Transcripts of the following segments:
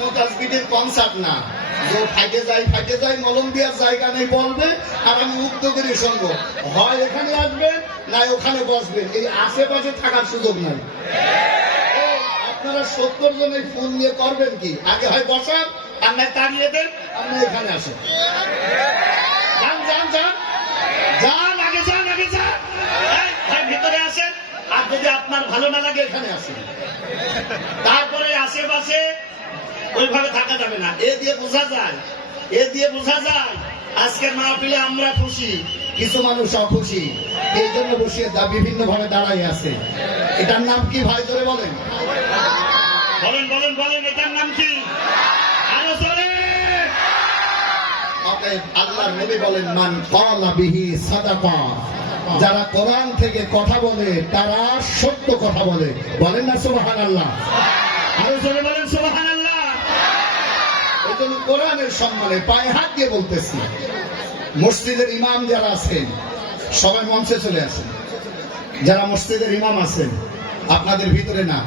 Mumtaz বিটির concert না, যে ফাইটে যায় মলম দেওয়ার জায়গা নেই বলবে, আর আমি উদ্যোগের সঙ্গ হয় এখানে আসবেন না ওখানে বসবেন, এই আশেপাশে থাকার সুযোগ নাই। আপনারা 70 জন এই ফোন নিয়ে করবেন কি? আগে হয় বসান, আর না তাড়িয়ে দেন, আপনি এখানে আসেন। যান যান যান যান, আগে যান, আগে যান, ভিতরে আসেন। আর যদি আপনার ভালো না লাগে এখানে আসেন। তারপরে আশেপাশে ওইভাবে থাকা যাবে না। এ দিয়ে বোঝা যায় আজকের মাহফিলে আমরা খুশি, কিছু মানুষ অখুশি, এই জন্য বসিয়ে বিভিন্ন ভাবে দাঁড়াই আছে। এটার নাম কি ভাই জোরে বলেন? বলেন এটার নাম কি? আরো জোরে। অতএব আল্লাহর নবী বলেন, মান ক্বালা বিহি সাদাকা, যারা কোরআন থেকে কথা বলে তারা সত্য কথা বলে। বলেন না সুবহানাল্লাহ? আরো জোরে বলেন সুবহানাল্লাহ। এই জন্য কোরআনের সম্মানে পায়ে হাত দিয়ে বলতেছি, মসজিদের ইমাম যারা আছেন সবাই মঞ্চে চলে আসেন। যারা মসজিদের ইমাম আছেন, আপনাদের ভিতরে না,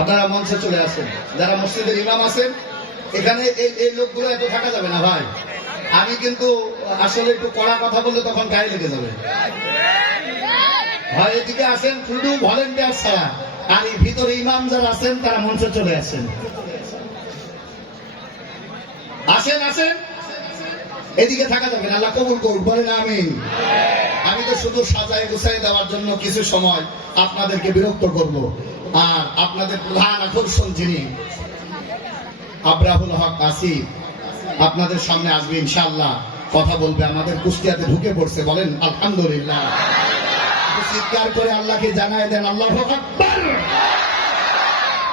আপনারা মঞ্চে চলে আসেন। যারা মসজিদের ইমাম আছেন, এখানে এই লোকগুলো এত থাকা যাবে না ভাই। আমি কিন্তু আসলে একটু কড়া কথা বললে তখন গায়ে লেগে যাবে ভাই। এদিকে আসেন শুধু ভলেন্টিয়ার ছাড়া, আর এই ভিতরে ইমাম যারা আছেন তারা মঞ্চে চলে আসেন। আসেন, এদিকে থাকা যাবে না। আল্লাহ কবুল করুন, বলেন আমিন। আমি তো শুধু সাজায় গুছাই দেওয়ার জন্য কিছু সময় আপনাদেরকে বিরক্ত করব, আর আপনাদের প্রধান আকর্ষণ যিনি আবরাহুল হক আসিফ আপনাদের সামনে আসবে, ইনশাআল্লাহ কথা বলবে। আমাদের কুষ্টিয়াতে ঢুকে পড়ছে, বলেন আলহামদুলিল্লাহ। চিৎকার করে আল্লাহকে জানায় দেন আল্লাহু আকবার।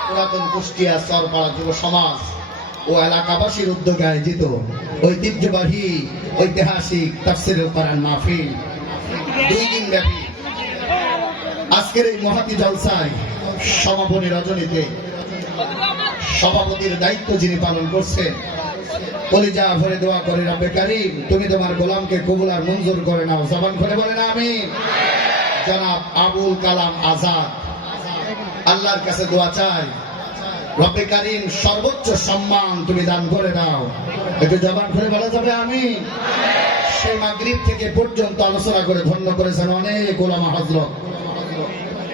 পুরাতন কুষ্টিয়া চরপাড়া যুব সমাজ ও এলাকাবাসীর উদ্যোগে আয়োজিত ঐতিহ্যবাহী ঐতিহাসিক তাফসীরুল কোরআন মাহফিল 2 দিন ব্যাপী আজকের এই মহাতি জলসায় সমাপনী রজনীতে সভাপতির দায়িত্ব যিনি পালন করছেন, কলিজা ভরে দোয়া করে রব্বে কারীম তুমি তোমার গোলামকে কবুল আর মঞ্জুর করে নাও। জবান খুলে বলেন আমিন। জনাব আবুল কালাম আজাদ, আল্লাহর কাছে দোয়া চাই রব্বে কারীম সর্বোচ্চ সম্মান তুমি দান করে দাও। একটু জবান খুলে বলা যাবে আমিন। সেই মাগরিব থেকে পর্যন্ত আলোচনা করে ধন্য করেছেন অনেক ওলামা হযরত।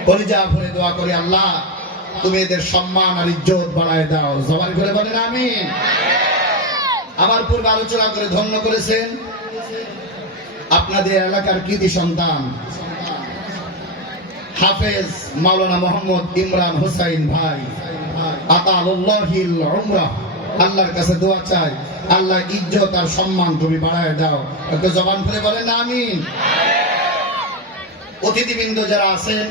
কলিজা ভরে দোয়া করে আল্লাহ তুমি এদের সম্মান আর ইজ্জত বাড়ায় দাও। জবান খুলে বলেন আমিন। আমার পূর্বে আলোচনা করে ধন্য করেছেন আপনাদের এলাকার কৃতি সন্তান হাফেজ মাওলানা মোহাম্মদ ইমরান হোসাইন ভাই, আতাউল্লাহিল উমরাহ। আল্লাহর কাছে দোয়া চাই আল্লাহ ইজ্জত আর সম্মান তুমি বাড়ায় দাও। একটু জবান খুলে বলেন আমিন। অতিথিবৃন্দ যারা আছেন,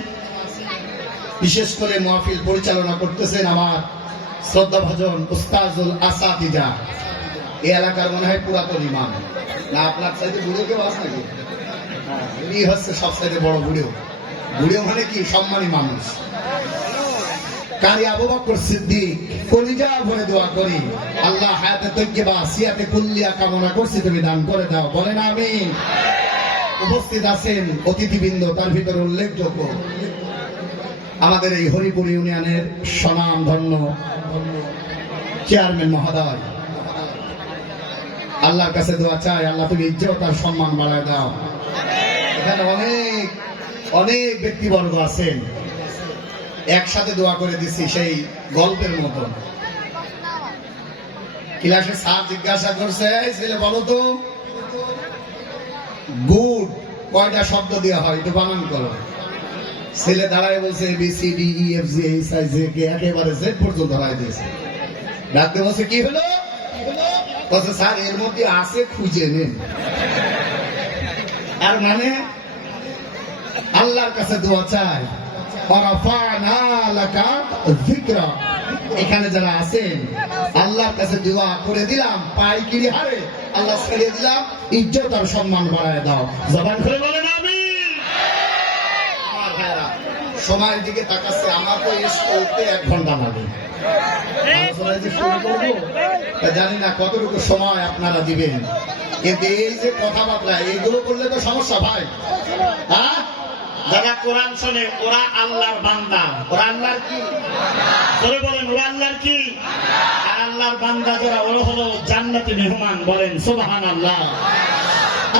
বিশেষ করে মাহফিল পরিচালনা করতেছেন আমার শ্রদ্ধাভাজন উস্তাজুল আসাতিজা, এই এলাকার মনে হয় পুরাতন ইমাম না, আপনার চাইতে বুড়ো কেউ আছে নাকি? উনি হচ্ছে সব চাইতে বড় বুড়ো মানে কি সম্মানী মানুষ। কারি আবু বকর সিদ্দিক, কলিজা ভরে দোয়া করি আল্লাহ হায়াতে তৈয়্যিবা সিয়াতে কুল্লিয়া কামনা করছি তুমি দান করে দাও। বলেন আমিন। উপস্থিত আছেন অতিথিবৃন্দ, তার ভিতরে উল্লেখযোগ্য আমাদের এই হরিপুর ইউনিয়নের সুনাম ধন্য চেয়ারম্যান মহোদয়, আল্লাহর কাছে দোয়া চাই আল্লাহ তুমি ইজ্জত আর সম্মান বাড়ায় দাও। এখানে অনেক ব্যক্তিবর্গ আছেন, একসাথে দোয়া করে দিচ্ছি সেই গল্পের মতন। ক্লাসে স্যার জিজ্ঞাসা করছে, ছেলে বলো তো গুড কয়টা শব্দ দেওয়া হয়, একটু বানান করো। ছেলে দাঁড়ায় বলছে ABCDEFGHIJ একেবারে Z পর্যন্ত দাঁড়ায় দিয়েছে। ডাকতে বলছে কি হলো? বলছে স্যার এর মধ্যে আছে, খুঁজে নেন। আর মানে আল্লাহর কাছে দোয়া চাই এখানে যারা আছেন আল্লাহর কাছে দোয়া করে দিলাম, পাইকিরি হারে আল্লাহ ছেড়ে দিলাম, ইজ্জত আর সম্মান বাড়ায় দাও। জবান খুলে বলেন আমিন। আমার ভাইরা সময়ের দিকে তাকাচ্ছে, আমার তো স্কুলতে 1 ঘন্টা লাগে। জানি না কতটুকু সময় আপনারা দিবেন, কিন্তু এই যে কথাবার্তা এইগুলো করলে তো সমস্যা ভাই। হ্যাঁ, যারা কোরআন শোনে ওরা আল্লাহর বান্দা, ওরা আল্লাহর কি বলেন, ওরা আল্লাহর কি, আর আল্লাহ আল্লাহর বান্দা যারা ওরা হলো জান্নাতি মেহমান, বলেন সুবহানাল্লাহ।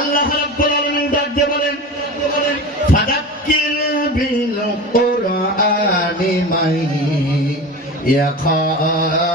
আল্লাহ রাব্বুল আলামিন ডাকতে বলেন ফাযাক্কির বিল কুরআনি মান ইয়াখাফু